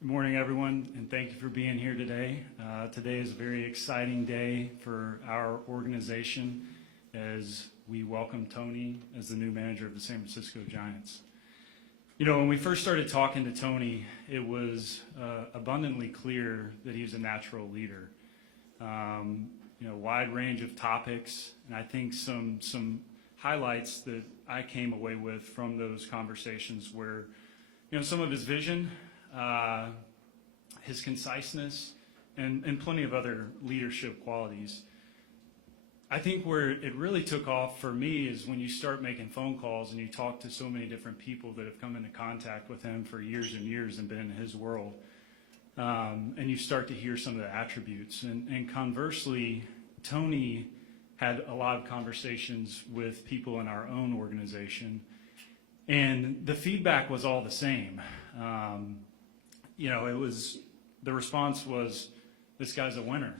Good morning, everyone, and thank you for being here today. Today is a very exciting day for our organization as we welcome Tony as the new manager of the San Francisco Giants. You know, when we first started talking to Tony, it was abundantly clear that he was a natural leader. Wide range of topics, and I think some highlights that I came away with from those conversations were, some of his vision, his conciseness, and plenty of other leadership qualities. I think where it really took off for me is when you start making phone calls and you talk to so many different people that have come into contact with him for years and years and been in his world, and you start to hear some of the attributes. And conversely, Tony had a lot of conversations with people in our own organization, and the feedback was all the same. The response was, this guy's a winner.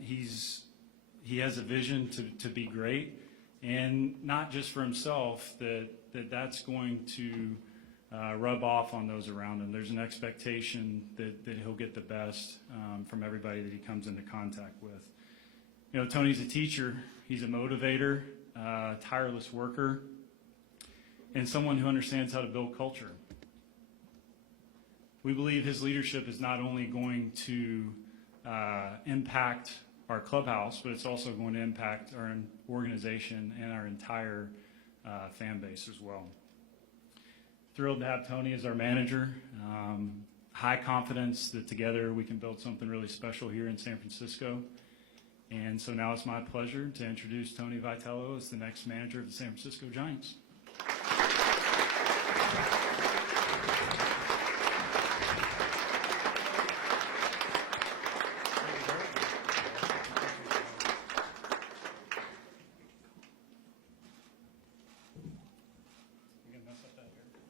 He has a vision to be great, and not just for himself, that's going to rub off on those around him. There's an expectation that he'll get the best from everybody that he comes into contact with. Tony's a teacher, he's a motivator, tireless worker, and someone who understands how to build culture. We believe his leadership is not only going to impact our clubhouse, but it's also going to impact our organization and our entire fan base as well. Thrilled to have Tony as our manager. High confidence that together we can build something really special here in San Francisco. And so now it's my pleasure to introduce Tony Vitello as the next manager of the San Francisco Giants.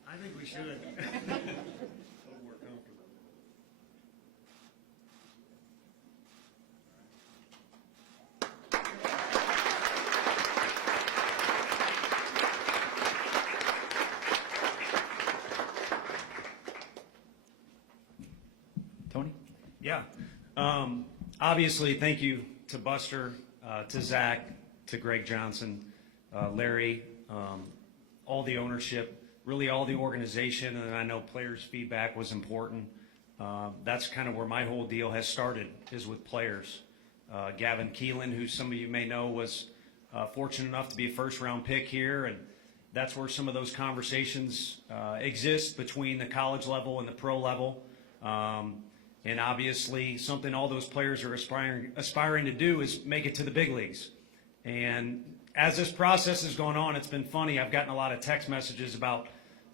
I think we should. Tony? Yeah. Obviously, thank you to Buster, to Zach, to Greg Johnson, Larry, all the ownership, really all the organization, and I know players' feedback was important. That's kind of where my whole deal has started, is with players. Gavin Keelan, who some of you may know, was fortunate enough to be a first-round pick here, and that's where some of those conversations exist between the college level and the pro level. And obviously, something all those players are aspiring to do is make it to the big leagues. And as this process has gone on, it's been funny. I've gotten a lot of text messages about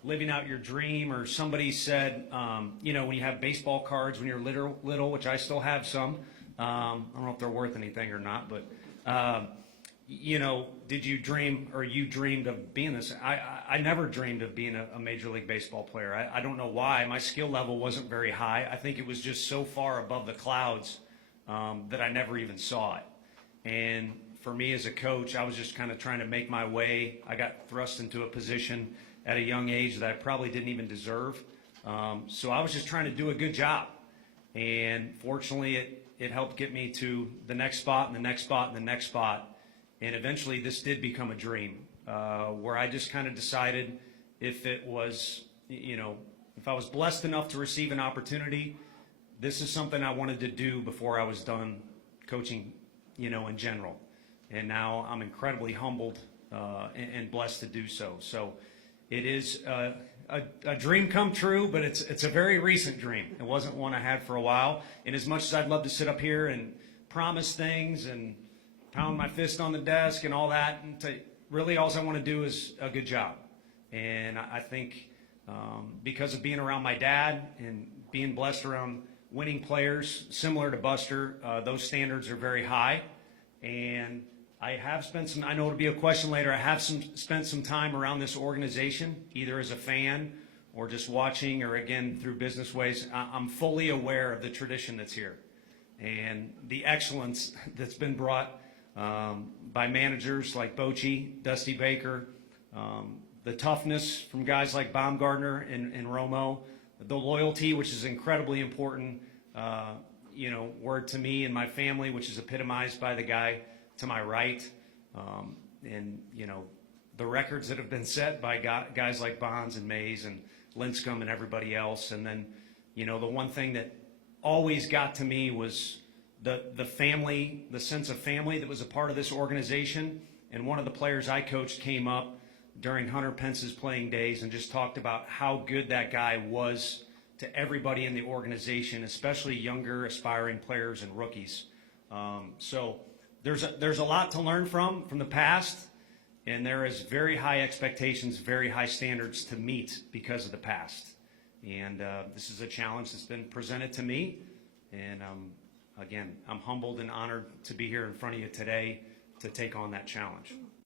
living out your dream, or somebody said, when you have baseball cards when you're little, which I still have some. I don't know if they're worth anything or not, but, did you dream, or you dreamed of being this? I never dreamed of being a Major League Baseball player. I don't know why. My skill level wasn't very high. I think it was just so far above the clouds that I never even saw it. And for me as a coach, I was just kind of trying to make my way. I got thrust into a position at a young age that I probably didn't even deserve. So I was just trying to do a good job. And fortunately, it helped get me to the next spot and the next spot and the next spot. And eventually this did become a dream, where I just kind of decided if I was blessed enough to receive an opportunity, this is something I wanted to do before I was done coaching, in general. And now I'm incredibly humbled and blessed to do so. So it is a dream come true, but it's a very recent dream. It wasn't one I had for a while. And as much as I'd love to sit up here and promise things and pound my fist on the desk and all that, and really all I want to do is a good job. And I think because of being around my dad and being blessed around winning players similar to Buster, those standards are very high. And I have spent I know it'll be a question later, I have spent some time around this organization, either as a fan or just watching, or again through business ways. I'm fully aware of the tradition that's here and the excellence that's been brought by managers like Bochy, Dusty Baker, the toughness from guys like Baumgartner and Romo, the loyalty, which is incredibly important, word to me and my family, which is epitomized by the guy to my right. And the records that have been set by guys like Bonds and Mays and Linscomb and everybody else. And then, the one thing that always got to me was the family, the sense of family that was a part of this organization. And one of the players I coached came up during Hunter Pence's playing days and just talked about how good that guy was to everybody in the organization, especially younger aspiring players and rookies. So there's a lot to learn from the past, and there is very high expectations, very high standards to meet because of the past. And this is a challenge that's been presented to me, and again, I'm humbled and honored to be here in front of you today to take on that challenge.